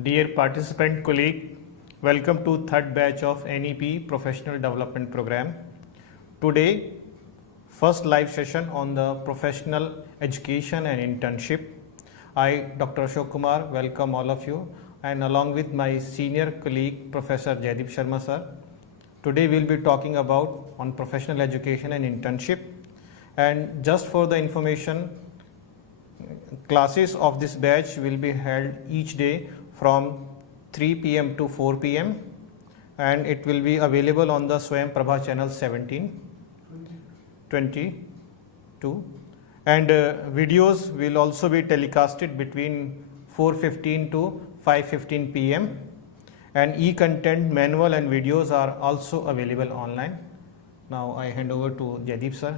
Dear participant colleague, welcome to third batch of NEP Professional Development Program. Today, first live session on the professional education and internship. I, Dr. Ashok Kumar, welcome all of you, and along with my senior colleague, Professor Jaideep Sharma sir. Today we'll be talking about on professional education and internship. And just for the information, classes of this batch will be held each day from 3 p.m. to 4 p.m. and it will be available on the Swayam Prabha channel 17, 22, and videos will also be telecasted between 4:15 to 5:15 p.m. and e-content manual and videos are also available online. Now I hand over to Jaideep sir.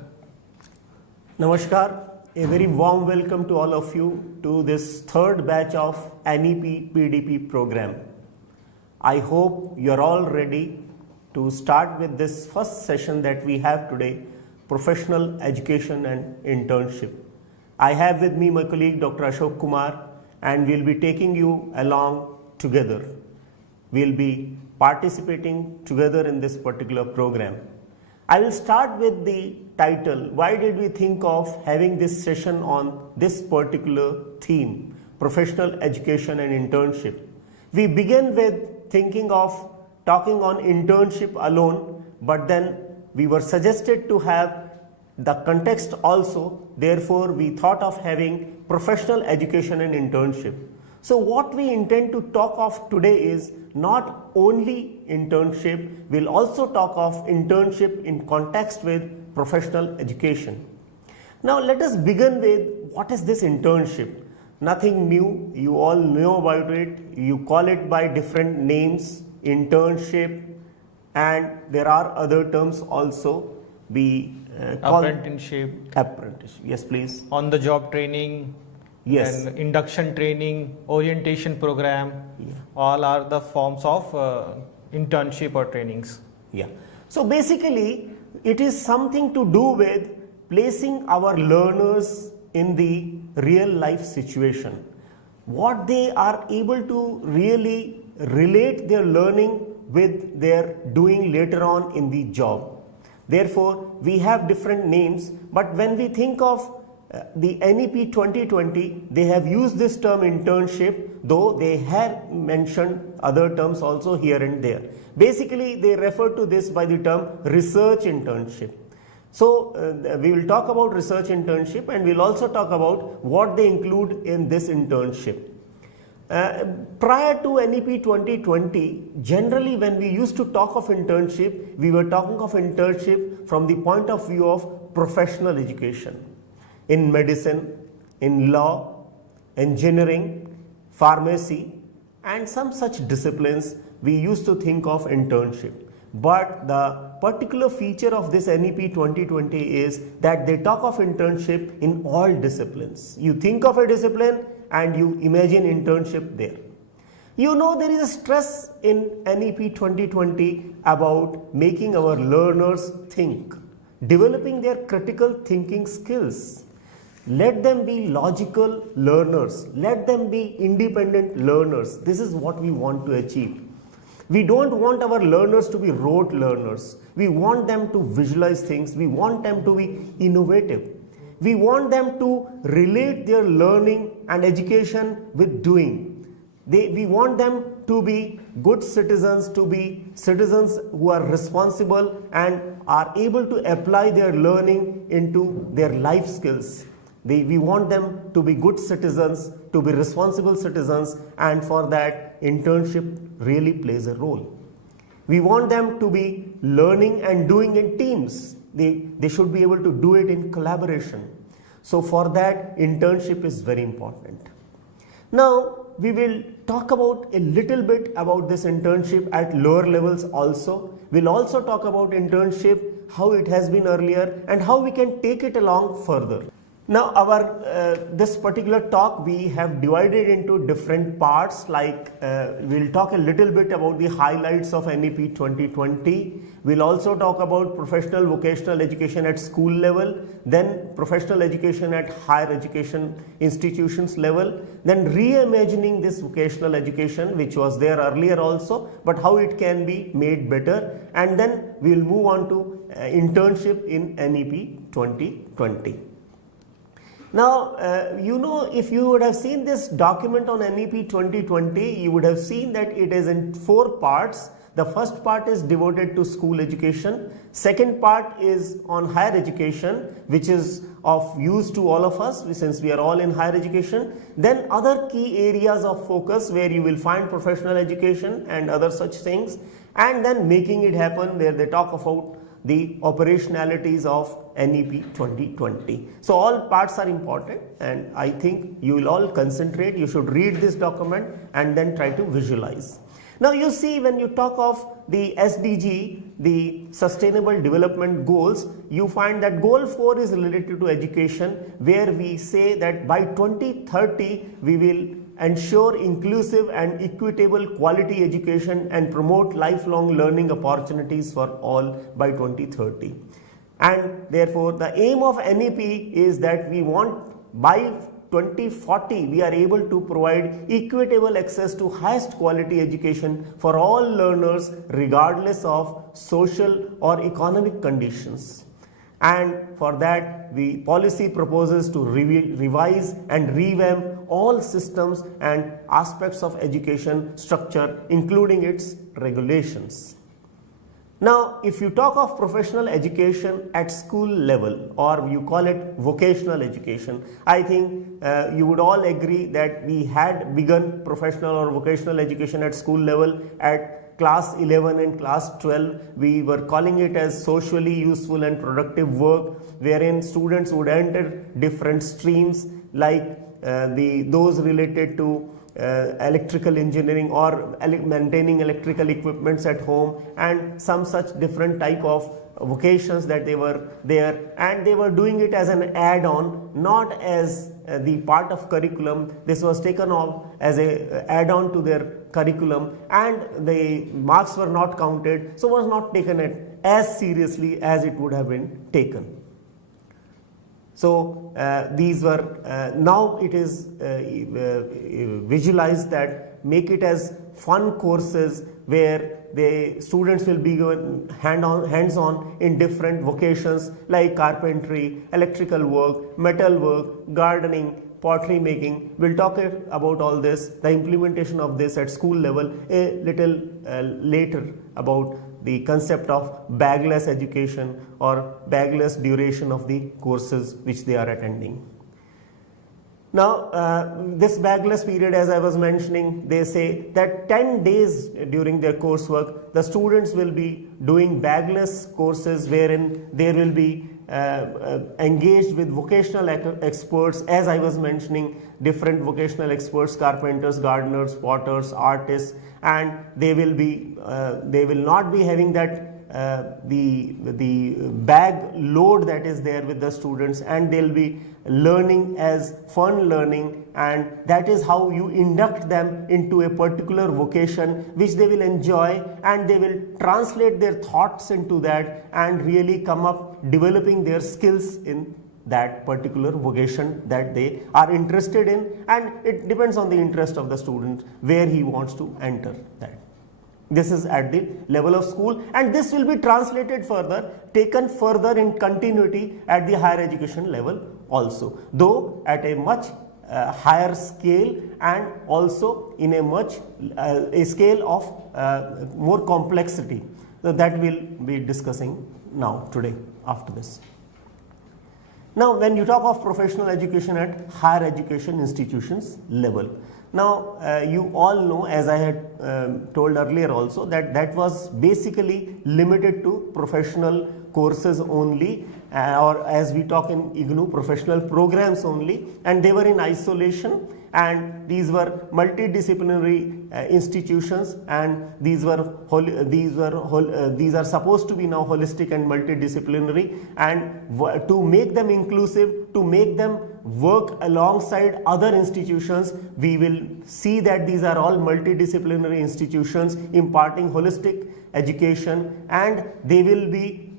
Namaskar. A very warm welcome to all of you to this third batch of NEP PDP program. I hope you're all ready to start with this first session that we have today, professional education and internship. I have with me my colleague Dr. Ashok Kumar, and we'll be taking you along together. We'll be participating together in this particular program. I will start with the title. Why did we think of having this session on this particular theme, professional education and internship? We began with thinking of talking on internship alone, but then we were suggested to have the context also. Therefore, we thought of having professional education and internship. So what we intend to talk of today is not only internship, we'll also talk of internship in context with professional education. Now let us begin with what is this internship? Nothing new, you all know about it, you call it by different names, internship, and there are other terms also. We call Apprenticeship, yes please. on the job training, Yes. and induction training, orientation program, Yeah. all are the forms of internship or trainings. Yeah. So basically, it is something to do with placing our learners in the real life situation. What they are able to really relate their learning with their doing later on in the job. Therefore, we have different names, but when we think of the NEP 2020, they have used this term internship, though they have mentioned other terms also here and there. Basically, they refer to this by the term research internship. So, we will talk about research internship, and we'll also talk about what they include in this internship. Prior to NEP 2020, generally when we used to talk of internship, we were talking of internship from the point of view of professional education. In medicine, in law, engineering, pharmacy, and some such disciplines, we used to think of internship. But the particular feature of this NEP 2020 is that they talk of internship in all disciplines. You think of a discipline and you imagine internship there. You know, there is a stress in NEP 2020 about making our learners think, developing their critical thinking skills. Let them be logical learners. Let them be independent learners. This is what we want to achieve. We don't want our learners to be rote learners. We want them to visualize things. We want them to be innovative. We want them to relate their learning and education with doing. We want them to be good citizens, to be citizens who are responsible and are able to apply their learning into their life skills. We want them to be good citizens, to be responsible citizens, and for that internship really plays a role. We want them to be learning and doing in teams. They should be able to do it in collaboration. So for that, internship is very important. Now, we will talk about a little bit about this internship at lower levels also. We'll also talk about internship, how it has been earlier, and how we can take it along further. Now, this particular talk we have divided into different parts. Like we'll talk a little bit about the highlights of NEP 2020. We'll also talk about professional vocational education at school level, then professional education at higher education institutions level, then reimagining this vocational education which was there earlier also, but how it can be made better, and then we'll move on to internship in NEP 2020. Now, if you would have seen this document on NEP 2020, you would have seen that it is in 4 parts. The first part is devoted to school education. Second part is on higher education, which is of use to all of us since we are all in higher education. Then other key areas of focus where you will find professional education and other such things. And then making it happen, where they talk about the operationalities of NEP 2020. So all parts are important, and I think you will all concentrate. You should read this document and then try to visualize. Now you see, when you talk of the SDG, the Sustainable Development Goals, you find that goal 4 is related to education, where we say that by 2030 we will ensure inclusive and equitable quality education and promote lifelong learning opportunities for all by 2030. And therefore the aim of NEP is that we want by 2040 we are able to provide equitable access to highest quality education for all learners regardless of social or economic conditions. And for that, the policy proposes to revise and revamp all systems and aspects of education structure, including its regulations. Now, if you talk of professional education at school level, or you call it vocational education, I think you would all agree that we had begun professional or vocational education at school level at class 11 and class 12. We were calling it as socially useful and productive work, wherein students would enter different streams like those related to electrical engineering or maintaining electrical equipments at home, and some such different type of vocations that they were there, and they were doing it as an add-on, not as the part of curriculum. This was taken off as a add-on to their curriculum, and the marks were not counted, so was not taken as seriously as it would have been taken. So these were now it is visualized that make it as fun courses where the students will be given hands-on in different vocations like carpentry, electrical work, metal work, gardening, pottery making. We'll talk about all this, the implementation of this at school level a little later, about the concept of bagless education or bagless duration of the courses which they are attending. Now, this bagless period, as I was mentioning, they say that 10 days during their coursework, the students will be doing bagless courses wherein they will be engaged with vocational experts, as I was mentioning, different vocational experts, carpenters, gardeners, potters, artists, and they will not be having that the bag load that is there with the students, and they'll be learning as fun learning, and that is how you induct them into a particular vocation which they will enjoy, and they will translate their thoughts into that and really come up developing their skills in that particular vocation that they are interested in, and it depends on the interest of the student where he wants to enter that. This is at the level of school, and this will be translated further, taken further in continuity at the higher education level also, though at a much higher scale, and also in a much a scale of more complexity. So that we'll be discussing now today after this. Now, when you talk of professional education at higher education institutions level, now you all know, as I had told earlier also, that that was basically limited to professional courses only, or as we talk in IGNOU, professional programs only, and they were in isolation, and these were multidisciplinary institutions, and these are supposed to be now holistic and multidisciplinary, and to make them inclusive, to make them work alongside other institutions, we will see that these are all multidisciplinary institutions imparting holistic education, and they will be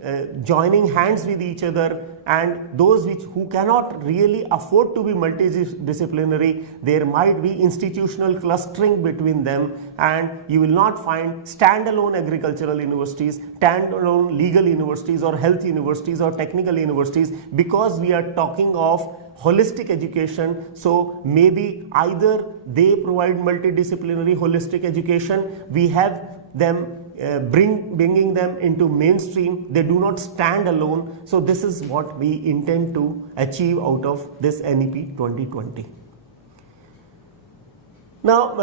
joining hands with each other, and those who cannot really afford to be multidisciplinary, there might be institutional clustering between them, and you will not find standalone agricultural universities, standalone legal universities or health universities or technical universities, because we are talking of holistic education. So maybe either they provide multidisciplinary holistic education, we have them bringing them into mainstream, they do not stand alone. So this is what we intend to achieve out of this NEP 2020. Now,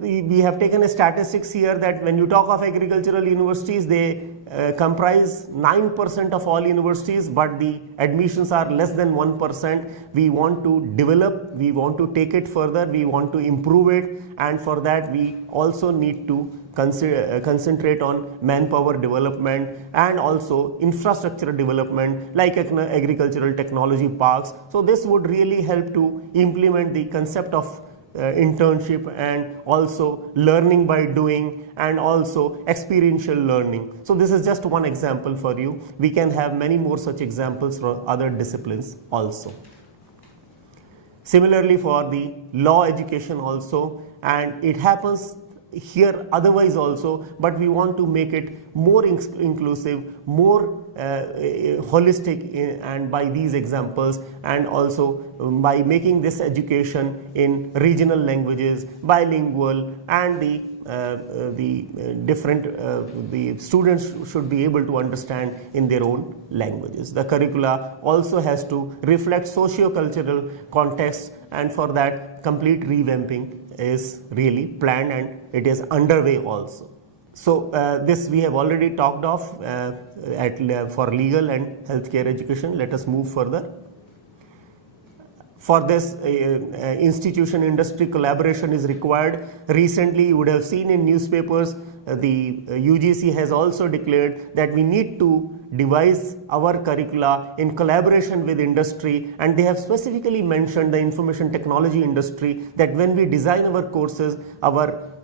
we have taken a statistics here that when you talk of agricultural universities, they comprise 9% of all universities, but the admissions are less than 1%. We want to develop, we want to take it further, we want to improve it, and for that we also need to concentrate on manpower development and also infrastructure development like agricultural technology parks. So this would really help to implement the concept of internship and also learning by doing and also experiential learning. So this is just one example for you. We can have many more such examples for other disciplines also. Similarly for the law education also, and it happens here otherwise also, but we want to make it more inclusive, more holistic, and by these examples, and also by making this education in regional languages, bilingual, and the students should be able to understand in their own languages. The curricula also has to reflect socio-cultural context, and for that complete revamping is really planned and it is underway also. So this we have already talked of for legal and healthcare education. Let us move further. For this, institution industry collaboration is required. Recently, you would have seen in newspapers, the UGC has also declared that we need to devise our curricula in collaboration with industry, and they have specifically mentioned the information technology industry, that when we design our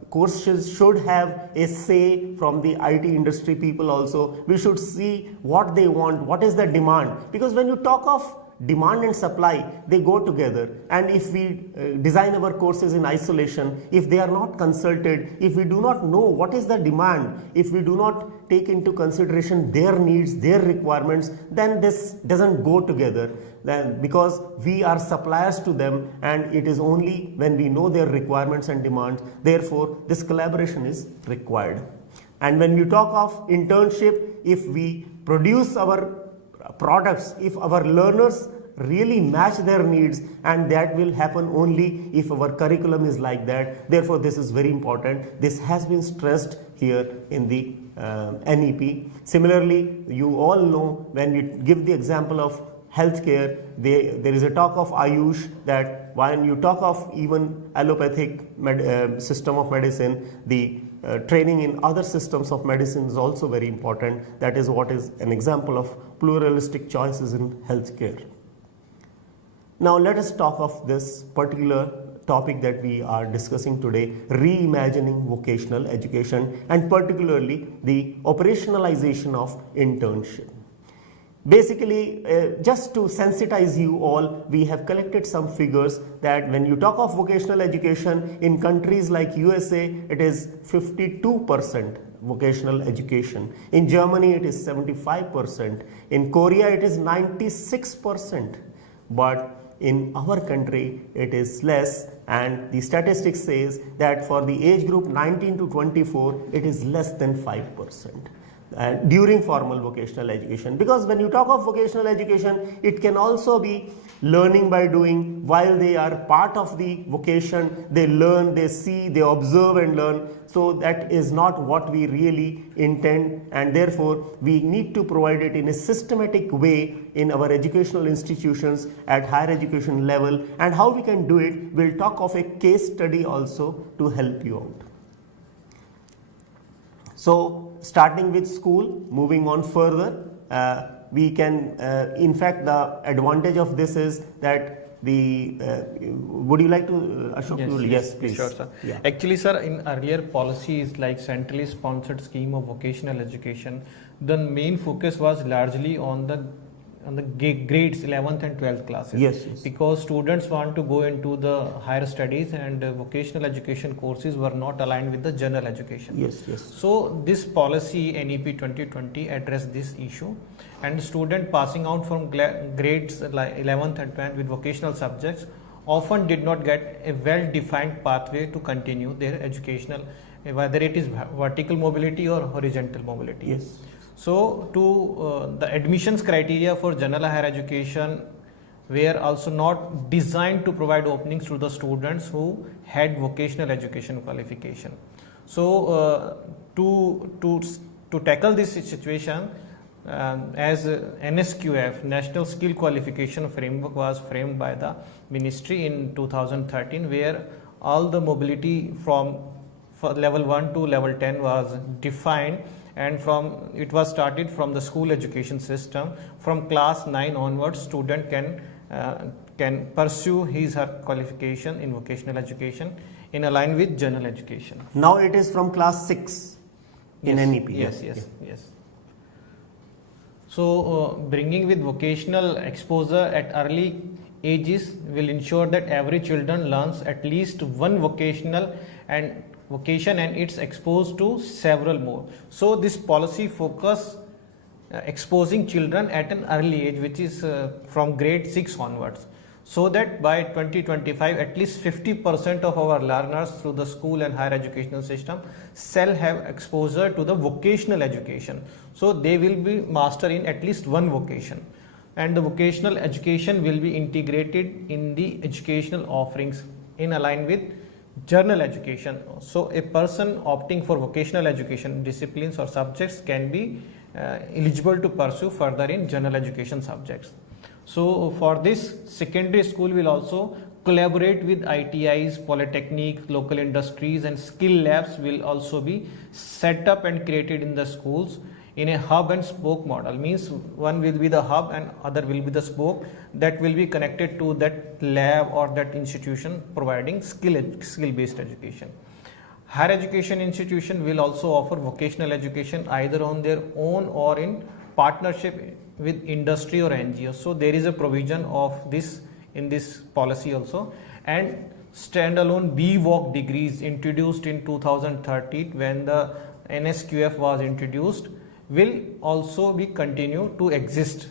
courses should have a say from the IT industry people also. We should see what they want, what is the demand, because when you talk of demand and supply, they go together, and if we design our courses in isolation, if they are not consulted, if we do not know what is the demand, if we do not take into consideration their needs, their requirements, then this doesn't go together, then because we are suppliers to them, and it is only when we know their requirements and demands, therefore this collaboration is required. And when you talk of internship, if we produce our products, if our learners really match their needs, and that will happen only if our curriculum is like that. Therefore this is very important. This has been stressed here in the NEP. Similarly, you all know, when we give the example of healthcare, there is a talk of Ayush, that when you talk of even allopathic system of medicine, the training in other systems of medicine is also very important. That is what is an example of pluralistic choices in healthcare. Now let us talk of this particular topic that we are discussing today, reimagining vocational education, and particularly the operationalization of internship. Basically, just to sensitize you all, we have collected some figures that when you talk of vocational education in countries like USA, it is 52% vocational education. In Germany, it is 75%. In Korea, it is 96%. But in our country, it is less, and the statistics says that for the age group 19 to 24, it is less than 5%. during formal vocational education, because when you talk of vocational education, it can also be learning by doing. While they are part of the vocation, they learn, they see, they observe and learn. So that is not what we really intend, and therefore we need to provide it in a systematic way in our educational institutions at higher education level. And how we can do it, we'll talk of a case study also to help you out. So starting with school, moving on further, we can, in fact, the advantage of this is that would you like to, Ashok? Yes, please. Sure, sir. Yeah. Actually, sir, in earlier policies like centrally sponsored scheme of vocational education, the main focus was largely on the grades 11th and 12th classes. Yes, yes. Because students want to go into the higher studies, and vocational education courses were not aligned with the general education. Yes, yes. So this policy NEP 2020 addressed this issue, and student passing out from grades like 11th and 12th with vocational subjects often did not get a well-defined pathway to continue their educational, whether it is vertical mobility or horizontal mobility. Yes. So the admissions criteria for general higher education were also not designed to provide openings to the students who had vocational education qualification. So to tackle this situation, as NSQF, National Skill Qualification Framework, was framed by the ministry in 2013, where all the mobility from level 1 to level 10 was defined, and it was started from the school education system. From class 9 onwards, student can pursue his or her qualification in vocational education in line with general education. Now it is from class 6 in NEP. Yes. So bringing with vocational exposure at early ages will ensure that every children learns at least one vocation and it's exposed to several more. So this policy focus exposing children at an early age, which is from grade 6 onwards, so that by 2025 at least 50% of our learners through the school and higher educational system shall have exposure to the vocational education. So they will be master in at least one vocation, and the vocational education will be integrated in the educational offerings in line with general education. So a person opting for vocational education disciplines or subjects can be eligible to pursue further in general education subjects. So for this, secondary school will also collaborate with ITIs, polytechnics, local industries, and skill labs will also be set up and created in the schools in a hub and spoke model. Means one will be the hub and other will be the spoke that will be connected to that lab or that institution providing skill-based education. Higher education institution will also offer vocational education either on their own or in partnership with industry or NGOs. So there is a provision of this in this policy also. And standalone BVoc degrees introduced in 2013 when the NSQF was introduced will also be continue to exist.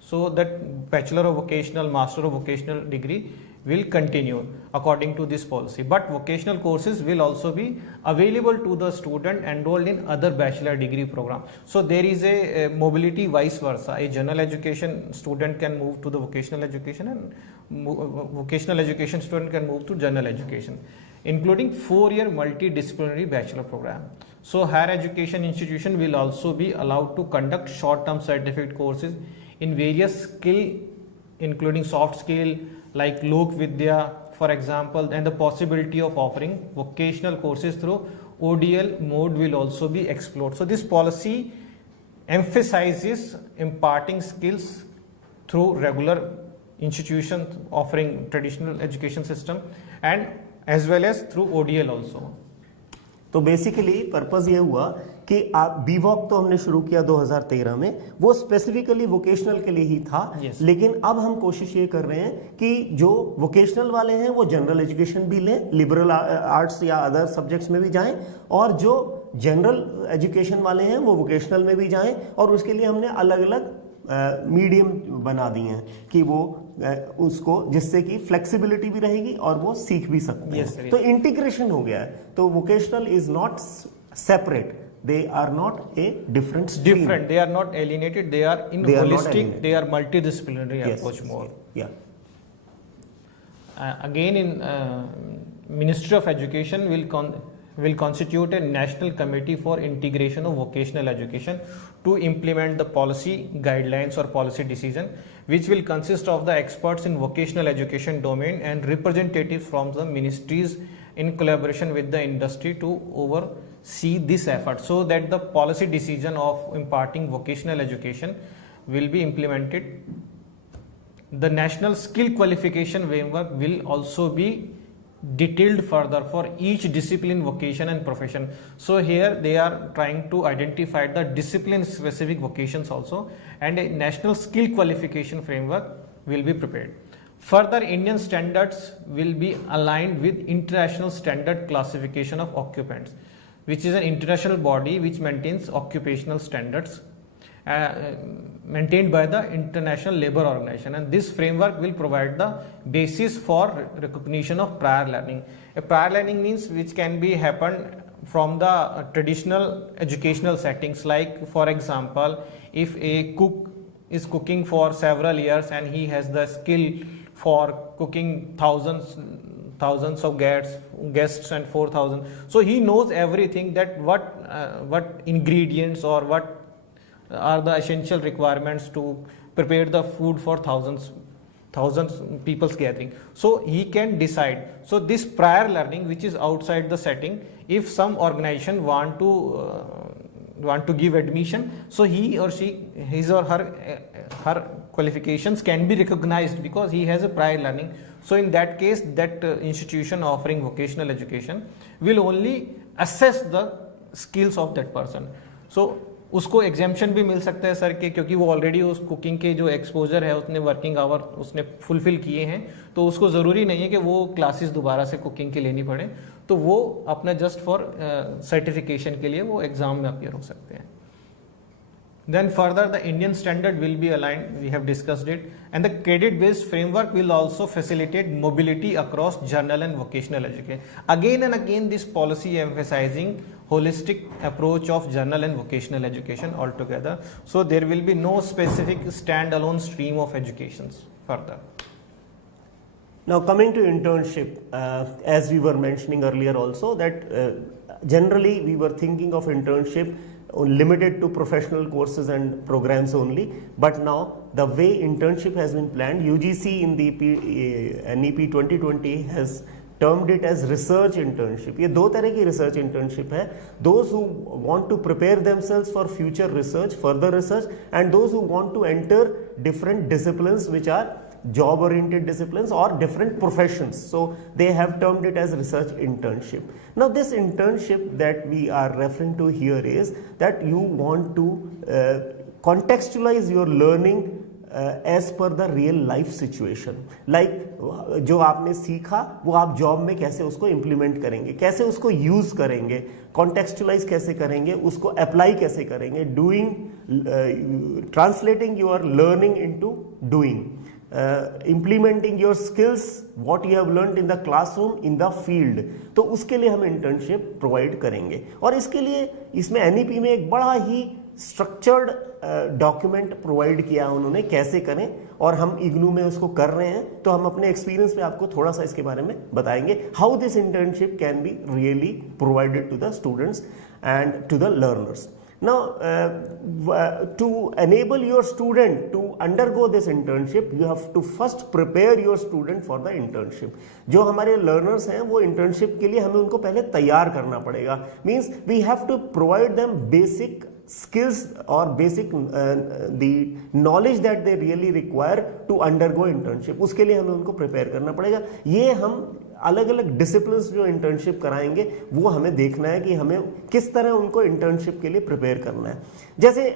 So that Bachelor of Vocational, Master of Vocational degree will continue according to this policy. But vocational courses will also be available to the student enrolled in other bachelor degree program. So there is a mobility vice versa. A general education student can move to the vocational education, and vocational education student can move to general education, including 4-year multidisciplinary bachelor program. So higher education institution will also be allowed to conduct short-term certificate courses in various skill, including soft skill like Lok Vidya, for example, and the possibility of offering vocational courses through ODL mode will also be explored. So this policy emphasizes imparting skills through regular institutions offering traditional education system and as well as through ODL also. तो basically purpose ये हुआ कि आप बीवॉक तो हमने शुरू किया 2013 में, वो स्पेसिफिकली वोकेशनल के लिए ही था. Yes. लेकिन अब हम कोशिश ये कर रहे हैं कि जो वोकेशनल वाले हैं वो जनरल एजुकेशन भी लें, लिबरल आर्ट्स या अदर सब्जेक्ट्स में भी जाएं, और जो जनरल एजुकेशन वाले हैं वो वोकेशनल में भी जाएं. और उसके लिए हमने अलग अलग मीडियम बना दिए हैं कि वो उसको, जिससे कि फ्लेक्सिबिलिटी भी रहेगी और वो सीख भी सकते हैं. तो इंटीग्रेशन हो गया है. तो vocational is not separate, They are not a different stream. Different. They are not alienated. They are in They are not holistic. alienated. They are multidisciplinary Yes, approach yes, more. Yeah. Again, in Ministry of Education will constitute a national committee for integration of vocational education to implement the policy guidelines or policy decision, which will consist of the experts in vocational education domain and representatives from the ministries in collaboration with the industry to oversee this effort, so that the policy decision of imparting vocational education will be implemented. The national skill qualification framework will also be detailed further for each discipline, vocation and profession. So here they are trying to identify the discipline specific vocations also, and a national skill qualification framework will be prepared. Further, Indian standards will be aligned with International Standard Classification of Occupants, which is an international body which maintains occupational standards maintained by the International Labour Organization, and this framework will provide the basis for recognition of prior learning. A prior learning means which can be happened from the traditional educational settings, like for example, if a cook is cooking for several years and he has the skill for cooking thousands of guests and 4,000, so he knows everything, that what ingredients or what are the essential requirements to prepare the food for thousands people's gathering, so he can decide. So this prior learning, which is outside the setting, if some organization want to give admission, so he or she, his or her qualifications can be recognized because he has a prior learning. So in that case, that institution offering vocational education will only assess the skills of that person. So उसको exemption भी मिल सकता है sir के, क्योंकि वो already उस cooking के जो एक्सपोजर है उसने वर्किंग आवर उसने फुलफिल किए हैं, तो उसको ज़रूरी नहीं है कि वो क्लासेस दोबारा से कुकिंग की लेनी पड़े, तो वो अपना जस्ट फॉर सर्टिफिकेशन के लिए वो एग्ज़ाम में अपीयर हो सकते हैं. Then further, the Indian standard will be aligned, we have discussed it, and the credit based framework will also facilitate mobility across general and vocational education. Again and again, this policy emphasizing holistic approach of general and vocational education altogether. So there will be no specific standalone stream of educations further. Now coming to internship, as we were mentioning earlier also, that generally we were thinking of internship limited to professional courses and programs only, but now the way internship has been planned, UGC in the NEP 2020 has termed it as research internship. ये दो तरह की research internship है, those who want to prepare themselves for future research, further research, and those who want to enter different disciplines which are job oriented disciplines or different professions. So they have termed it as research internship. Now this internship that we are referring to here is that you want to contextualize your learning as per the real life situation. Like जो आपने सीखा वो आप job में कैसे उसको implement करेंगे, कैसे उसको यूज करेंगे, कॉन्टेक्चुअलाइज कैसे करेंगे, उसको अप्लाई कैसे करेंगे, doing translating your learning into doing, implementing your skills what you have learned in the classroom in the field. तो उसके लिए हम internship provide करेंगे, और इसके लिए इसमें NEP में एक बड़ा ही स्ट्रक्चर्ड डॉक्यूमेंट प्रोवाइड किया उन्होंने कैसे करें, और हम इग्नू में उसको कर रहे हैं, तो हम अपने एक्सपीरियंस पे आपको थोड़ा सा इसके बारे में बताएंगे, how this internship can be really provided to the students and to the learners. Now, to enable your student to undergo this internship, you have to first prepare your student for the internship. जो हमारे learners हैं वो internship के लिए हमें उनको पहले तैयार करना पड़ेगा. Means we have to provide them basic skills or basic the knowledge that they really require to undergo internship. उसके लिए हमें उनको prepare करना पड़ेगा. ये हम अलग अलग डिसिप्लिन्स जो इंटर्नशिप कराएंगे वो हमें देखना है कि हमें किस तरह उनको इंटर्नशिप के लिए प्रिपेयर करना है. जैसे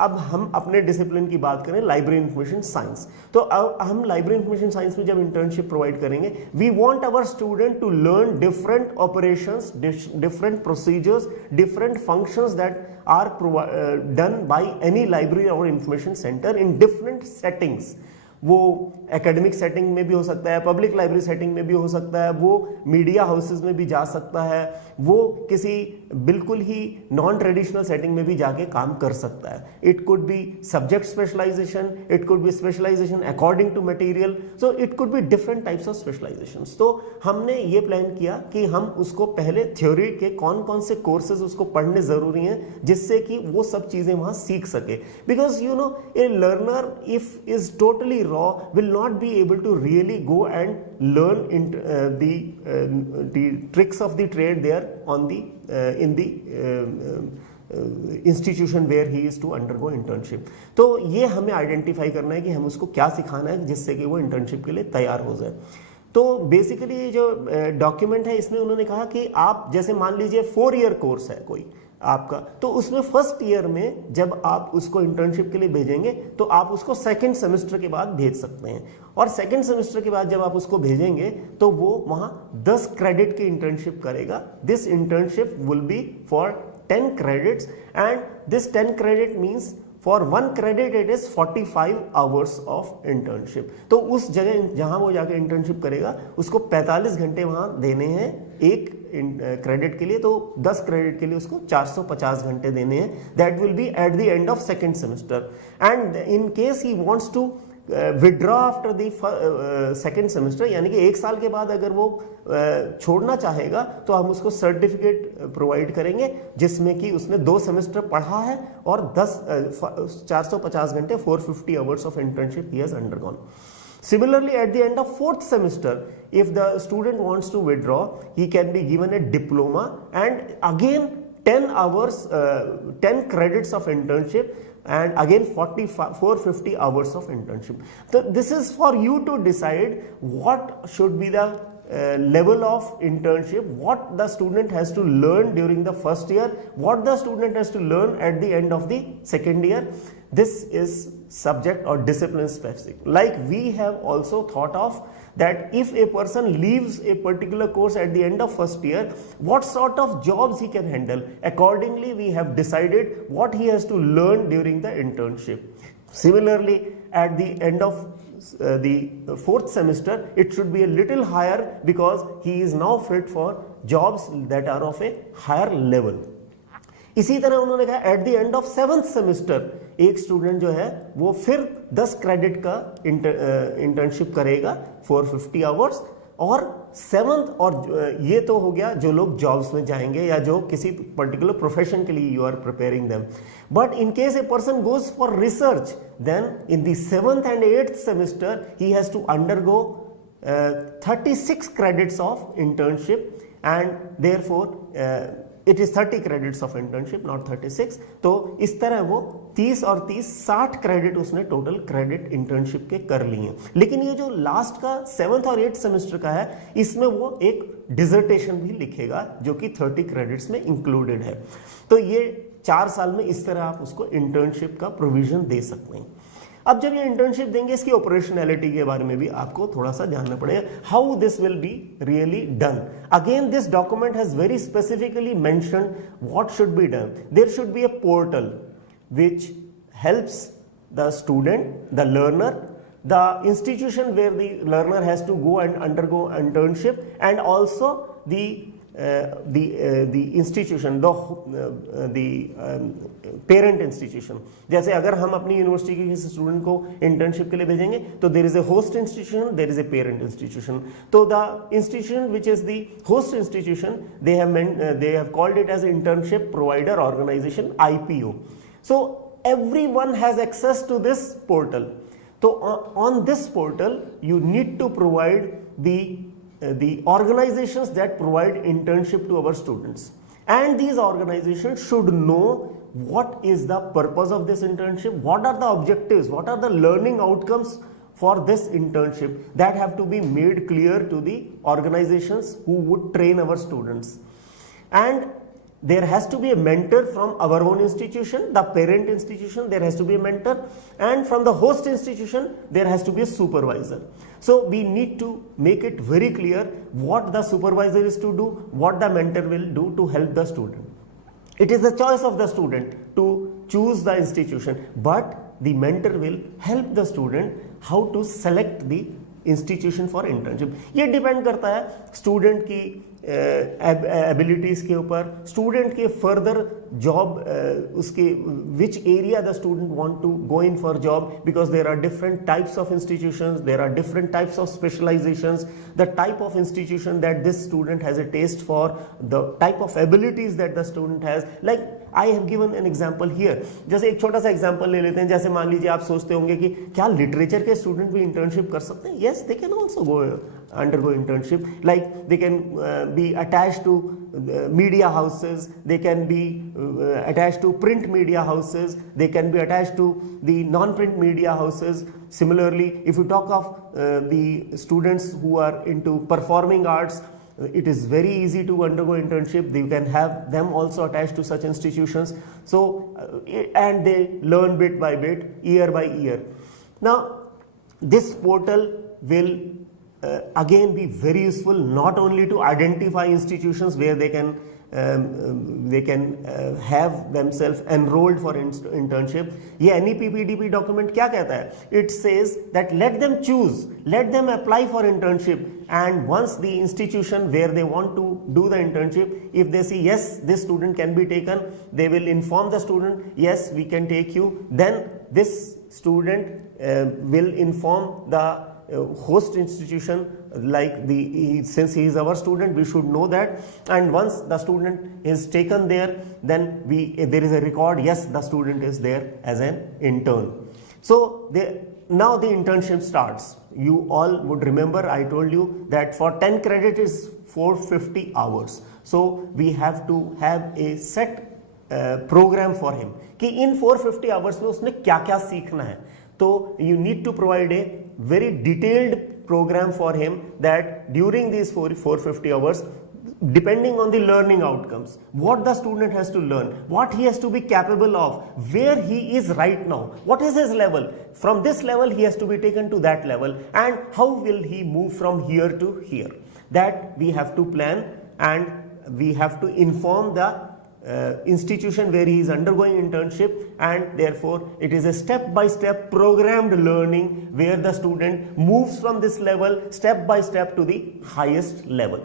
अब हम अपने डिसिप्लिन की बात करें, लाइब्रेरी इंफॉर्मेशन साइंस, तो अब हम लाइब्रेरी इंफॉर्मेशन साइंस में जब इंटर्नशिप प्रोवाइड करेंगे, we want our student to learn different operations, different procedures, different functions that are done by any library or information center in different settings. वो academic setting में भी हो सकता है, public library setting में भी हो सकता है, वो मीडिया हाउसेस में भी जा सकता है, वो किसी बिल्कुल ही नॉन ट्रेडिशनल सेटिंग में भी जाके काम कर सकता है. It could be subject specialization, it could be specialization according to material, so it could be different types of specializations. तो हमने ये प्लान किया कि हम उसको पहले थ्योरी के कौन कौन से कोर्सेज उसको पढ़ने जरूरी हैं जिससे कि वो सब चीजें वहां सीख सके. Because you know A learner if is totally raw will not be able to really go and learn the tricks of the trade there on the in the institution where he is to undergo internship. तो ये हमें identify करना है कि हम उसको क्या सिखाना है जिससे कि वो इंटर्नशिप के लिए तैयार हो जाए. तो बेसिकली जो डॉक्यूमेंट है इसमें उन्होंने कहा कि आप जैसे मान लीजिए 4 ईयर कोर्स है कोई आपका, तो उसमें फर्स्ट ईयर में जब आप उसको इंटर्नशिप के लिए भेजेंगे तो आप उसको सेकंड सेमेस्टर के बाद भेज सकते हैं. और सेकंड सेमेस्टर के बाद जब आप उसको भेजेंगे तो वो वहां 10 क्रेडिट की इंटर्नशिप करेगा. This internship will be for 10 credits and this 10 credit means for 1 credit it is 45 hours of internship. तो उस जगह जहां वो जाके इंटर्नशिप करेगा उसको 45 घंटे वहां देने हैं एक क्रेडिट के लिए. तो 10 क्रेडिट के लिए उसको 450 घंटे देने हैं. That will be at the end of second semester. And in case he wants to withdraw after the second semester, यानी कि 1 साल के बाद अगर वो छोड़ना चाहेगा तो हम उसको सर्टिफिकेट प्रोवाइड करेंगे जिसमें कि उसने 2 सेमेस्टर पढ़ा है और 450 घंटे 450 hours of internship he has undergone. Similarly, at the end of 4th semester, if the student wants to withdraw, he can be given a diploma and again 10 hours, 10 credits of internship and again 450 hours of internship. So this is for you to decide what should be the level of internship, what the student has to learn during the first year, what the student has to learn at the end of the second year. This is subject or discipline specific. Like we have also thought of that if a person leaves a particular course at the end of first year, what sort of jobs he can handle. Accordingly, we have decided what he has to learn during the internship. Similarly, at the end of the 4th semester, it should be a little higher because he is now fit for jobs that are of a higher level. इसी तरह उन्होंने कहा eight the end of 7th semester एक student जो है वो फिर 10 credit का इंटर्नशिप करेगा 450 आवर्स. और 7th, और ये तो हो गया जो लोग जॉब्स में जाएंगे या जो किसी पर्टिकुलर प्रोफेशन के लिए you are preparing them. But in case a person goes for research, then in the 7th and 8th semester he has to undergo 36 credits of internship and therefore it is 30 credits of internship, not 36. तो इस तरह वो 30 और 30 60 credit उसने total credit internship के कर लिए. लेकिन ये जो लास्ट का 7th और 8th सेमेस्टर का है इसमें वो एक डिजर्टेशन भी लिखेगा जो कि 30 क्रेडिट्स में इंक्लूडेड है. तो ये 4 साल में इस तरह आप उसको इंटर्नशिप का प्रोविजन दे सकते हैं. अब जब ये इंटर्नशिप देंगे इसकी ऑपरेशनैलिटी के बारे में भी आपको थोड़ा सा जानना पड़ेगा. How this will be really done. Again this document has very specifically mentioned what should be done. There should be a portal which helps the student, the learner, the institution where the learner has to go and undergo internship, and also the institution, the parent institution. जैसे अगर हम अपनी university के किसी student को internship के लिए भेजेंगे तो there is a host institution, there is a parent institution. तो the institution which is the host institution, they have called it as internship provider organization, IPO. So everyone has access to this portal. So on this portal you need to provide the organizations that provide internship to our students, and these organizations should know what is the purpose of this internship, what are the objectives, what are the learning outcomes for this internship that have to be made clear to the organizations who would train our students. And there has to be a mentor from our own institution, the parent institution, there has to be a mentor, and from the host institution there has to be a supervisor. So we need to make it very clear what the supervisor is to do, what the mentor will do to help the student. It is the choice of the student to choose the institution, but the mentor will help the student how to select the institution for internship. ये depend करता है student की abilities के ऊपर, student के further job उसके which area the student want to go in for job, because there are different types of institutions, there are different types of specializations, the type of institution that this student has a taste for, the type of abilities that the student has. Like I have given an example here. जैसे एक छोटा सा example ले लेते हैं. जैसे मान लीजिए आप सोचते होंगे कि क्या लिटरेचर के स्टूडेंट भी इंटर्नशिप कर सकते हैं? Yes, they can also go undergo internship. Like they can be attached to media houses, they can be attached to print media houses, they can be attached to the non-print media houses. Similarly, if you talk of the students who are into performing arts, it is very easy to undergo internship. You can have them also attached to such institutions. So and they learn bit by bit, year by year. Now this portal will again be very useful, not only to identify institutions where they can have themselves enrolled for internship. ये NEP PDP document क्या कहता है? It says that let them choose, let them apply for internship, and once the institution where they want to do the internship, if they see yes, this student can be taken, they will inform the student, yes, we can take you. Then this student will inform the host institution, like since he is our student, we should know that, and once the student is taken there, then there is a record, yes, the student is there as an intern. So now the internship starts. You all would remember I told you that for 10 credit is 450 hours. So we have to have a set program for him कि in 450 hours में उसने क्या क्या सीखना है. तो you need to provide a very detailed program for him that during these 450 hours, depending on the learning outcomes, what the student has to learn, what he has to be capable of, where he is right now, what is his level, from this level he has to be taken to that level, and how will he move from here to here. That we have to plan, and we have to inform the institution where he is undergoing internship, and therefore it is a step by step programmed learning where the student moves from this level step by step to the highest level.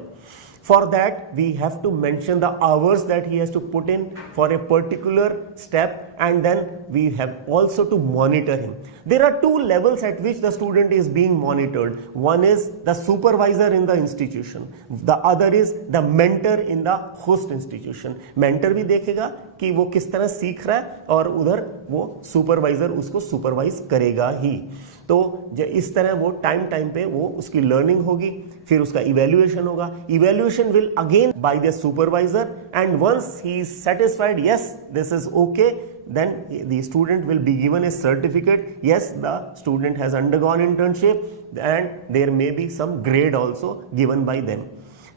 For that we have to mention the hours that he has to put in for a particular step, and then we have also to monitor him. There are two levels at which the student is being monitored. One is the supervisor in the institution, the other is the mentor in the host institution. Mentor भी देखेगा कि वो किस तरह सीख रहा है, और उधर वो supervisor उसको supervise करेगा ही. तो इस तरह वो टाइम पे वो उसकी लर्निंग होगी, फिर उसका इवेल्युएशन होगा. Evaluation will again by the supervisor, and once he is satisfied, yes this is okay, then the student will be given a certificate, yes, the student has undergone internship, and there may be some grade also given by them.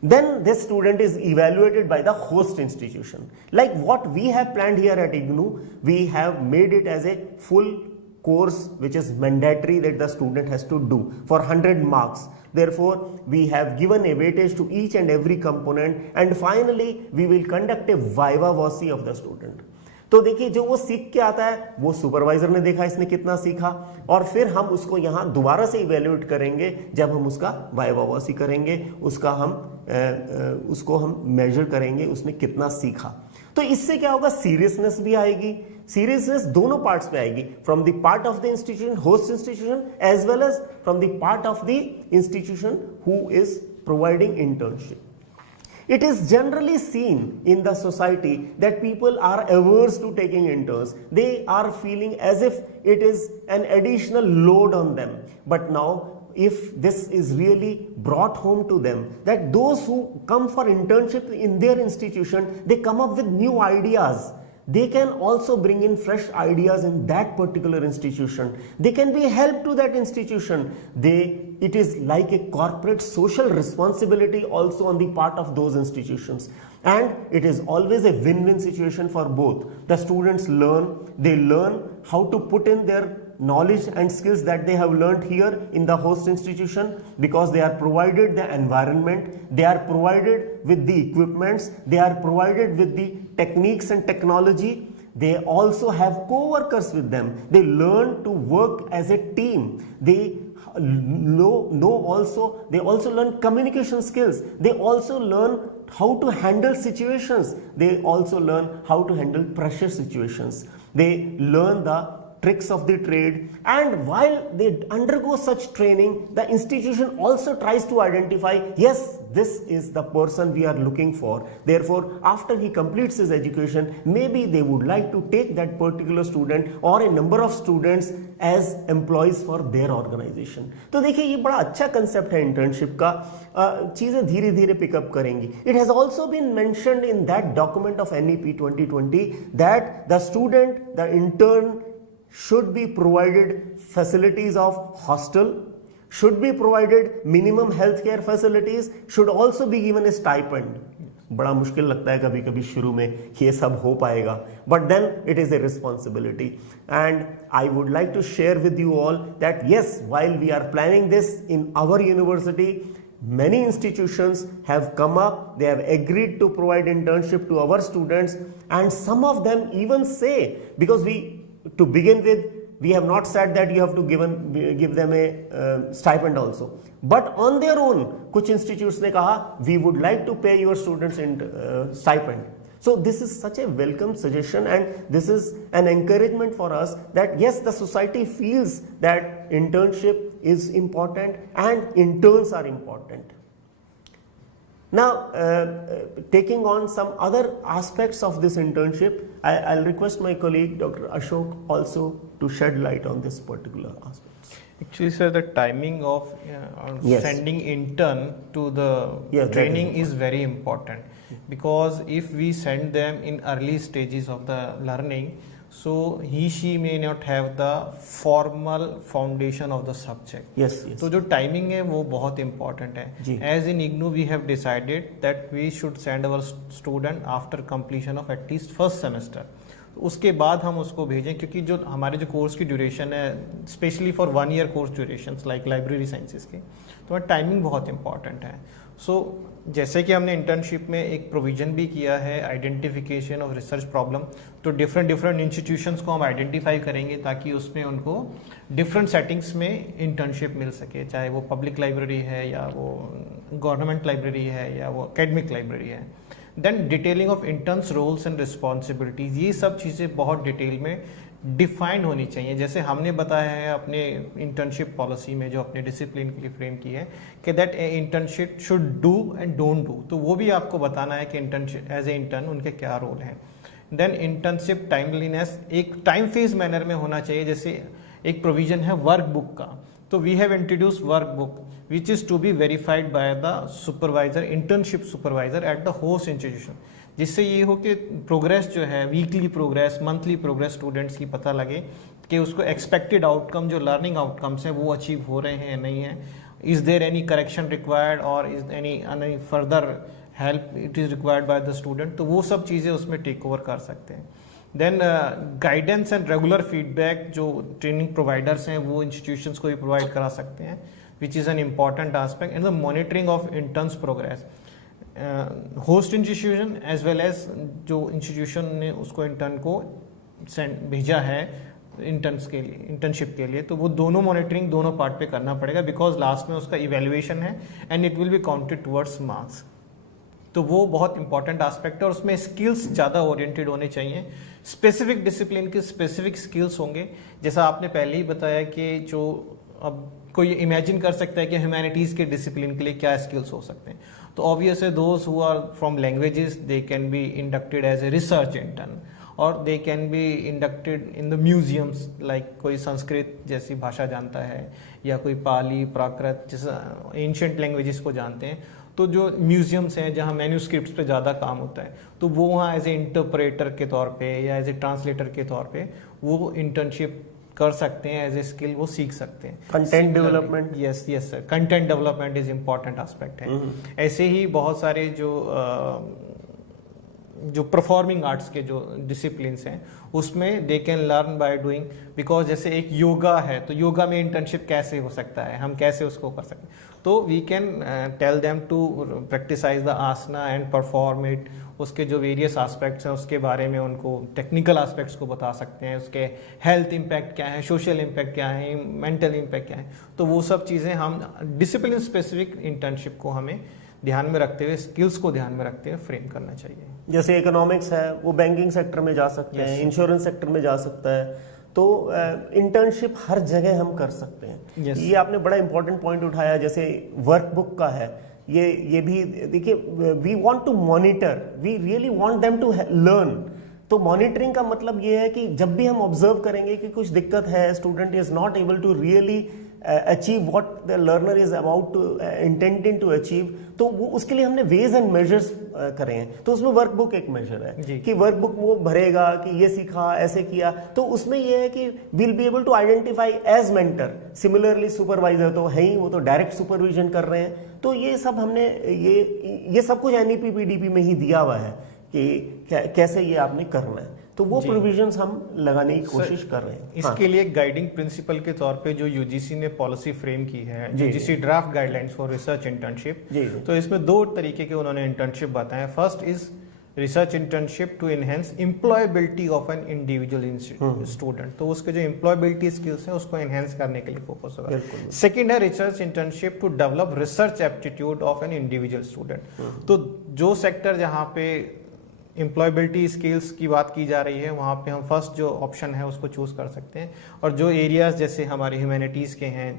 Then this student is evaluated by the host institution. Like what we have planned here at IGNOU, we have made it as a full course which is mandatory that the student has to do for 100 marks. Therefore we have given a weightage to each and every component, and finally we will conduct a viva voce of the student. तो देखिए जो वो सीख के आता है वो supervisor ने देखा इसने कितना सीखा, और फिर हम उसको यहाँ दोबारा से इवेल्युएट करेंगे जब हम उसका वाइवा वॉसी करेंगे, उसको हम मेजर करेंगे उसने कितना सीखा. तो इससे क्या होगा, सीरियसनेस भी आएगी. सीरियसनेस दोनों पार्ट्स पे आएगी, from the part of the institution, host institution, as well as from the part of the institution who is providing internship. It is generally seen in the society that people are averse to taking interns. They are feeling as if it is an additional load on them. But now, if this is really brought home to them, that those who come for internship in their institution, they come up with new ideas. They can also bring in fresh ideas in that particular institution. They can be a help to that institution. It is like a corporate social responsibility also on the part of those institutions. And it is always a win-win situation for both. The students they learn how to put in their knowledge and skills that they have learned here in the host institution, because they are provided the environment, they are provided with the equipments, they are provided with the techniques and technology. they also have co-workers with them. They learn to work as a team. They they also learn communication skills. They also learn how to handle situations. They also learn how to handle pressure situations. They learn the tricks of the trade, and while they undergo such training, the institution also tries to identify, yes, this is the person we are looking for. Therefore, after he completes his education, maybe they would like to take that particular student or a number of students as employees for their organization. तो देखिए, ये बड़ा अच्छा concept है internship का. चीजें धीरे धीरे पिकअप करेंगी. It has also been mentioned in that document of NEP 2020 that the student, the intern, should be provided facilities of hostel, should be provided minimum healthcare facilities, should also be given a stipend. बड़ा मुश्किल लगता है कभी कभी शुरू में कि ये सब हो पाएगा, but then it is a responsibility. And I would like to share with you all that yes, while we are planning this in our university, many institutions have come up, they have agreed to provide internship to our students, and some of them even say, because to begin with, we have not said that you have to give them a stipend also, but on their own, कुछ institutes ने कहा, we would like to pay your students in stipend. So this is such a welcome suggestion, and this is an encouragement for us that yes, the society feels that internship is important and interns are important. Now, taking on some other aspects of this internship, I'll request my colleague Dr. Ashok also to shed light on this particular aspect. Actually, sir, the timing of Yes. sending intern to the Yes, that training is is very important, because if we send them in early stages of the learning, so she may not have the formal foundation of the subject. Yes, yes. तो जो timing है वो बहुत important जी. है. As in IGNOU we have decided that we should send our student after completion of at least first semester. उसके बाद हम उसको भेजें, क्योंकि जो हमारे जो कोर्स की ड्यूरेशन है, specially for 1 year course duration like library sciences के, तो टाइमिंग बहुत इंपॉर्टेंट है. सो जैसे कि हमने इंटर्नशिप में एक प्रोविजन भी किया है आइडेंटिफिकेशन ऑफ रिसर्च प्रॉब्लम, तो डिफरेंट इंस्टीट्यूशंस को हम आइडेंटिफाई करेंगे ताकि उसमें उनको डिफरेंट सेटिंग्स में इंटर्नशिप मिल सके, चाहे वो पब्लिक लाइब्रेरी है या वो गवर्नमेंट लाइब्रेरी है या वो एकेडमिक लाइब्रेरी है. Then detailing of interns roles and responsibilities, ये सब चीज़ें बहुत डिटेल में डिफाइंड होनी चाहिए. जैसे हमने बताया है अपने इंटर्नशिप पॉलिसी में जो अपने डिसिप्लिन के लिए फ्रेम की है कि that internship should do and don't do, तो वो भी आपको बताना है कि इंटर्नशिप एज ए इंटर्न उनके क्या रोल हैं. देन इंटर्नशिप टाइमलीनेस एक टाइम फेज मैनर में होना चाहिए. जैसे एक प्रोविजन है वर्क बुक का, तो we have introduce work book which is to be verified by the supervisor, internship supervisor at the host institution, जिससे ये हो कि प्रोग्रेस जो है, weekly progress, monthly progress students की पता लगे कि उसको एक्सपेक्टेड आउटकम जो लर्निंग आउटकम्स हैं वो अचीव हो रहे हैं या नहीं है. Is there any correction required और is any further help it is required by the student, तो वो सब चीज़ें उसमें टेक ओवर कर सकते हैं. Then guidance and regular feedback जो ट्रेनिंग प्रोवाइडर्स हैं वो इंस्टीट्यूशंस को भी प्रोवाइड करा सकते हैं, which is an important aspect. And the monitoring of interns progress, host institution as well as जो इंस्टीट्यूशन ने उसको इंटर्न को भेजा है इंटर्न्स के लिए, इंटर्नशिप के लिए, तो वो दोनों मॉनिटरिंग दोनों पार्ट पे करना पड़ेगा, बिकॉज लास्ट में उसका इवेल्युएशन है and it will be counted towards marks. तो वो बहुत इंपॉर्टेंट आस्पेक्ट है और उसमें स्किल्स ज़्यादा ओरिएंटेड होने चाहिए. स्पेसिफिक डिसिप्लिन के स्पेसिफिक स्किल्स होंगे. जैसा आपने पहले ही बताया कि जो अब कोई इमेजिन कर सकता है कि ह्यूमैनिटीज़ के डिसिप्लिन के लिए क्या स्किल्स हो सकते हैं, तो ऑब्वियस है those who are from languages they can be inducted as a research intern, और they can be inducted in the museums, like कोई संस्कृत जैसी भाषा जानता है या कोई पाली प्राकृत जैसा एंशिएंट लैंग्वेजेस को जानते हैं, तो जो म्यूजियम्स हैं जहाँ मैन्यूस्क्रिप्ट्स पे ज़्यादा काम होता है, तो वो वहाँ एज ए इंटरप्रेटर के तौर पे या एज ए ट्रांसलेटर के तौर पे वो इंटर्नशिप कर सकते हैं, एज ए स्किल वो सीख सकते हैं. Content development, yes sir, content development is important aspect है. ऐसे ही बहुत सारे जो जो परफॉर्मिंग आर्ट्स के जो डिसिप्लिन्स हैं उसमें they can learn by doing, because जैसे एक योगा है तो योगा में इंटर्नशिप कैसे हो सकता है, हम कैसे उसको कर सकते हैं, तो we can tell them to practise the asana and perform it. उसके जो वेरियस एस्पेक्ट्स हैं उसके बारे में उनको टेक्निकल एस्पेक्ट्स को बता सकते हैं, उसके हेल्थ इम्पैक्ट क्या है, सोशल इम्पैक्ट क्या है, मेंटल इम्पैक्ट क्या है, तो वो सब चीज़ें हम डिसिप्लिन स्पेसिफिक इंटर्नशिप को हमें ध्यान में रखते हुए, स्किल्स को ध्यान में रखते हुए फ्रेम करना चाहिए। जैसे इकोनॉमिक्स है वो बैंकिंग सेक्टर में जा सकते हैं, इंश्योरेंस सेक्टर में जा सकता है, तो इंटर्नशिप हर जगह हम कर सकते हैं। ये आपने बड़ा इंपॉर्टेंट पॉइंट उठाया, जैसे वर्कबुक का है, ये भी देखिए, we want to monitor, we really want them to learn. तो मॉनिटरिंग का मतलब ये है कि जब भी हम ऑब्जर्व करेंगे कि कुछ दिक्कत है, student is not able to really achieve what the learner is about to intending to achieve, तो वो उसके लिए हमने वेज एंड मेजर्स करे हैं। तो उसमें वर्कबुक एक मेजर है कि वर्कबुक वो भरेगा कि ये सीखा, ऐसे किया, तो उसमें ये है कि will be able to identify as mentor. Similarly supervisor तो है ही, वो तो डायरेक्ट सुपरविजन कर रहे हैं। तो ये सब हमने ये सब कुछ NEP PDP में ही दिया हुआ है कि कैसे ये आपने करना है, तो वो प्रोविजंस हम लगाने की कोशिश कर रहे हैं। इसके लिए गाइडिंग प्रिंसिपल के तौर पे जो UGC ने पॉलिसी फ्रेम की है, UGC draft guidelines for research internship, तो इसमें 2 तरीके के उन्होंने इंटर्नशिप बताए। First is research internship to enhance employability of an individual student, तो उसके जो एम्प्लॉयबिलिटी स्किल्स हैं उसको एनहेंस करने के लिए फोकस होगा। सेकंड है research internship to develop research aptitude of an individual student. तो जो सेक्टर जहाँ पे एम्प्लॉयबिलिटी स्किल्स की बात की जा रही है वहाँ पे हम फर्स्ट जो ऑप्शन है उसको चूज कर सकते हैं, और जो एरियाज जैसे हमारे ह्यूमैनिटीज़ के हैं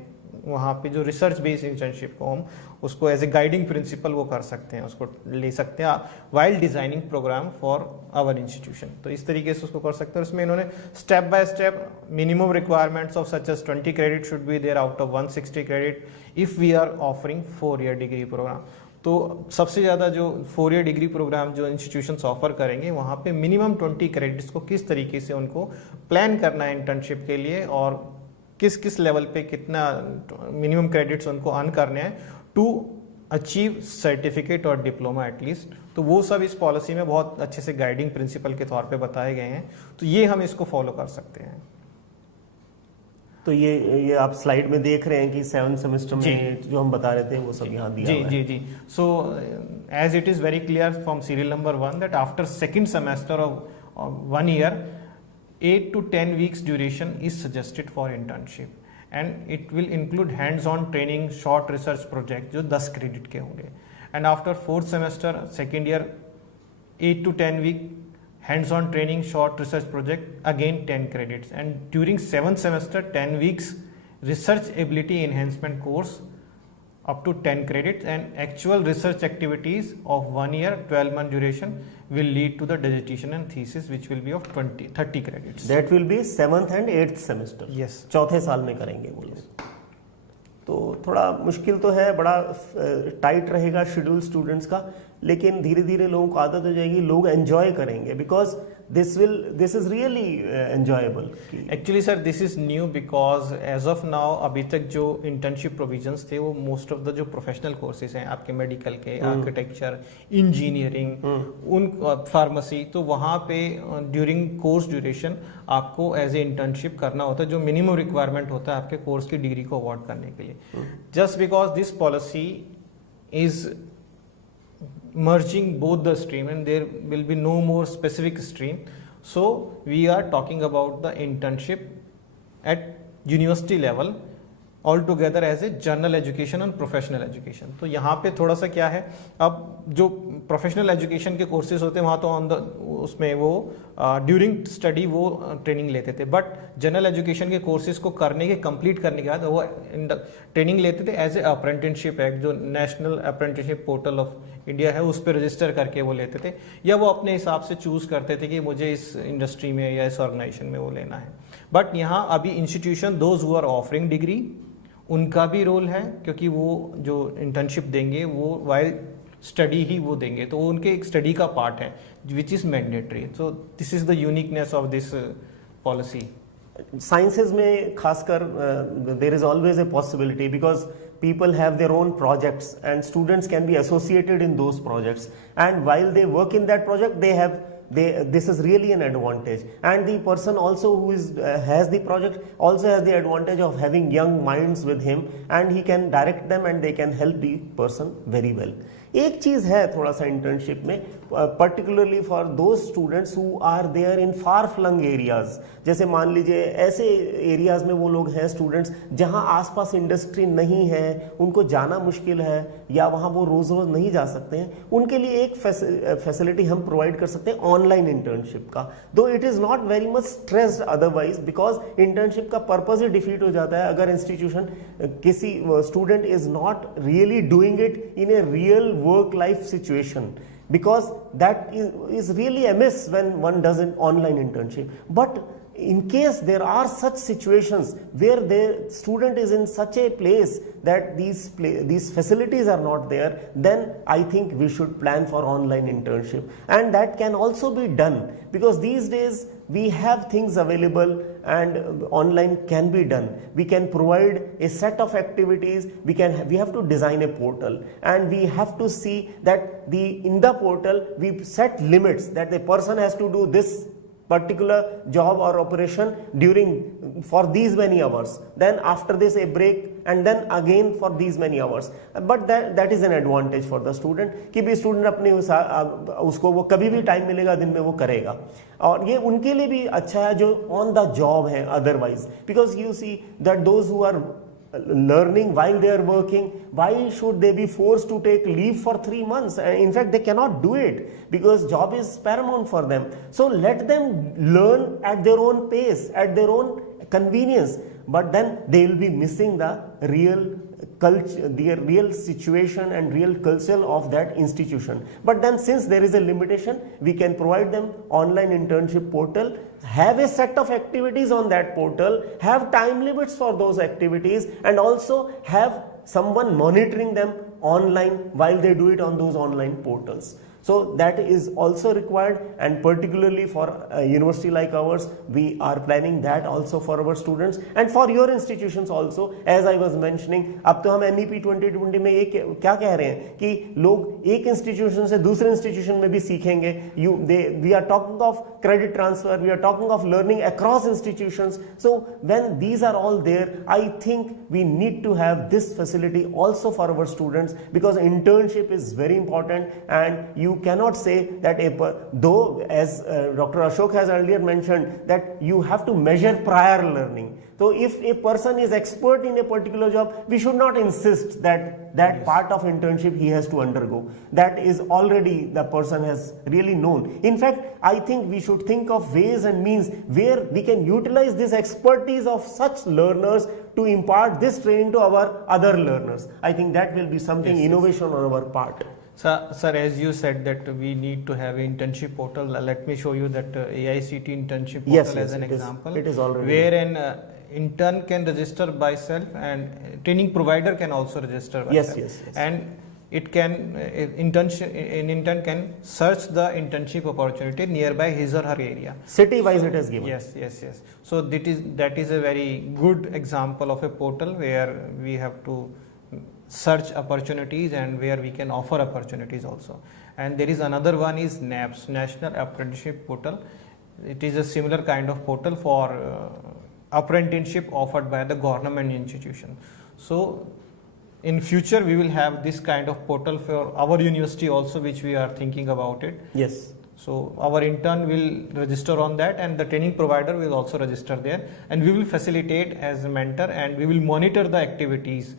वहाँ पे जो रिसर्च बेस्ड इंटर्नशिप को हम उसको एज ए गाइडिंग प्रिंसिपल वो कर सकते हैं, उसको ले सकते हैं while designing programme for our institution. तो इस तरीके से उसको कर सकते हैं। उसमें इन्होंने step by step minimum requirements of such as 20 credit should be there out of 160 credit if we are offering 4-year degree programme. तो सबसे ज़्यादा जो 4-year डिग्री प्रोग्राम जो इंस्टीट्यूशंस ऑफर करेंगे वहाँ पे मिनिमम 20 क्रेडिट्स को किस तरीके से उनको प्लान करना है इंटर्नशिप के लिए, और किस किस लेवल पे कितना मिनिमम क्रेडिट्स उनको अर्न करने हैं टू अचीव सर्टिफिकेट और डिप्लोमा एटलीस्ट, तो वो सब इस पॉलिसी में बहुत अच्छे से गाइडिंग प्रिंसिपल के तौर पे बताए गए हैं। तो ये हम इसको फॉलो कर सकते हैं। तो ये आप स्लाइड में देख रहे हैं कि 7 सेमेस्टर में जो हम बता रहे थे वो सब यहाँ दिया हुआ है। जी। So as it is very clear from serial number 1 that after second semester of 1 year 8 to 10 weeks duration is suggested for internship, and it will include hands-on training, short research project जो 10 credit के होंगे, and after 4th semester second year 8 to 10 week hands-on training, short research project again 10 credits, and during 7th semester 10 weeks research ability enhancement course up to 10 credits, and actual research activities of 1 year 12-month duration will lead to the dissertation and thesis which will be of 30 credits. That will be 7th and 8th semester. Yes. चौथे साल में करेंगे वो लोग। तो थोड़ा मुश्किल तो है, बड़ा टाइट रहेगा शेड्यूल स्टूडेंट्स का, लेकिन धीरे धीरे लोगों को आदत हो जाएगी, लोग एंजॉय करेंगे because this is really enjoyable. Actually sir this is new because as of now अभी तक जो इंटर्नशिप प्रोविजंस थे वो मोस्ट ऑफ द जो प्रोफेशनल कोर्सेज हैं आपके मेडिकल के, आर्किटेक्चर, इंजीनियरिंग, उन फार्मेसी, तो वहाँ पे ड्यूरिंग कोर्स ड्यूरेशन आपको एज ए इंटर्नशिप करना होता है, जो मिनिमम रिक्वायरमेंट होता है आपके कोर्स की डिग्री को अवॉर्ड करने के लिए। Just because this policy is merging both the stream and there will be no more specific stream, so we are talking about the internship at university level all together as a general education and professional education. तो यहाँ पे थोड़ा सा क्या है, अब जो professional education के कोर्सेज होते हैं वहाँ तो ऑन द उसमें वो ड्यूरिंग स्टडी वो ट्रेनिंग लेते थे, बट जनरल एजुकेशन के कोर्सेज को करने के कंप्लीट करने के बाद वो ट्रेनिंग लेते थे एज ए अप्रेंटिसशिप एक्ट, जो national apprenticeship portal of India है उस पर रजिस्टर करके वो लेते थे, या वो अपने हिसाब से चूज करते थे कि मुझे इस इंडस्ट्री में या इस ऑर्गेनाइजेशन में वो लेना है। बट यहाँ अभी institution those who are offering degree उनका भी रोल है, क्योंकि वो जो इंटर्नशिप देंगे वो वाइल स्टडी ही वो देंगे, तो वो उनके एक स्टडी का पार्ट है which is mandatory. So this is the uniqueness of this policy. Sciences में खासकर there is always a possibility because people have their own projects and students can be associated in those projects, and while they work in that project this is really an advantage. And the person also who has the project also has the advantage of having young minds with him, and he can direct them and they can help the person very well. एक चीज़ है थोड़ा सा internship में, particularly for those students who are there in far flung areas, जैसे मान लीजिए ऐसे areas में वो लोग हैं स्टूडेंट्स जहां आसपास इंडस्ट्री नहीं है, उनको जाना मुश्किल है या वहां वो रोज रोज नहीं जा सकते हैं, उनके लिए एक फैसिलिटी हम प्रोवाइड कर सकते हैं ऑनलाइन इंटर्नशिप का, दो it is not very much stressed otherwise, because internship का पर्पज ही डिफीट हो जाता है अगर इंस्टीट्यूशन किसी student is not really doing it in a real work life situation, because that is really amiss when one does an online internship. But in case there are such situations where the student is in such a place that these facilities are not there, then I think we should plan for online internship, and that can also be done because these days we have things available and online can be done. We can provide a set of activities, we have to design a portal, and we have to see that in the portal we set limits that the person has to do this particular job or operation for these many hours, then after this a break, and then again for these many hours. But that is an advantage for the student कि भी student अपने उसको वो कभी भी time मिलेगा दिन में वो करेगा, और ये उनके लिए भी अच्छा है जो ऑन द जॉब है otherwise, because you see that those who are learning while they are working, why should they be forced to take leave for 3 months? In fact, they cannot do it because job is paramount for them. So let them learn at their own pace, at their own convenience, but then they will be missing the real culture, the real situation and real culture of that institution. But then since there is a limitation, we can provide them online internship portal, have a set of activities on that portal, have time limits for those activities, and also have someone monitoring them online while they do it on those online portals. So that is also required, and particularly for a university like ours, we are planning that also for our students and for your institutions also. As I was mentioning, अब तो हम NEP 2020 में ये क्या कह रहे हैं कि लोग एक institution से दूसरे institution में भी सीखेंगे. We are talking of credit transfer, we are talking of learning across institutions. So when these are all there, I think we need to have this facility also for our students, because internship is very important, and you cannot say that though as Dr. Ashok has earlier mentioned that you have to measure prior learning. So if a person is expert in a particular job, we should not insist that part of internship he has to undergo. That is already the person has really known. In fact, I think we should think of ways and means where we can utilize this expertise of such learners to impart this training to our other learners. I think that will be something innovation on our part. Sir, as you said that we need to have internship portal, let me show you that AICT internship portal as an example. It is already where an intern can register by self, and training provider can also register by self. Yes. And it can an intern can search the internship opportunity nearby his or her area. City wise it is given. Yes. So that is a very good example of a portal where we have to search opportunities and where we can offer opportunities also. And there is another one is NAPS, National Apprenticeship Portal. It is a similar kind of portal for apprenticeship offered by the government institution. So in future we will have this kind of portal for our university also, which we are thinking about it. Yes. So our intern will register on that, and the training provider will also register there, and we will facilitate as a mentor, and we will monitor the activities,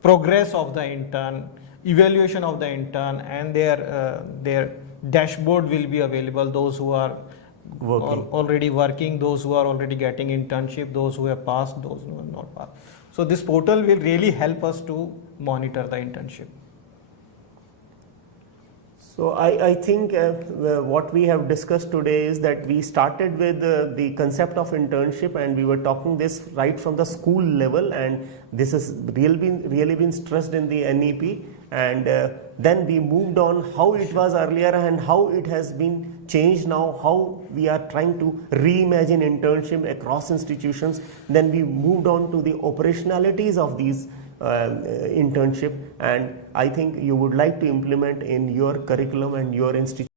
progress of the intern, evaluation of the intern, and their dashboard will be available. Those who are already working, those who are already getting internship, those who have passed, those who have not passed. So this portal will really help us to monitor the internship. So I think what we have discussed today is that we started with the concept of internship, and we were talking this right from the school level, and this has really been stressed in the NEP, and then we moved on how it was earlier and how it has been changed now, how we are trying to reimagine internship across institutions. Then we moved on to the operationalities of these internship, and I think you would like to implement in your curriculum and your institution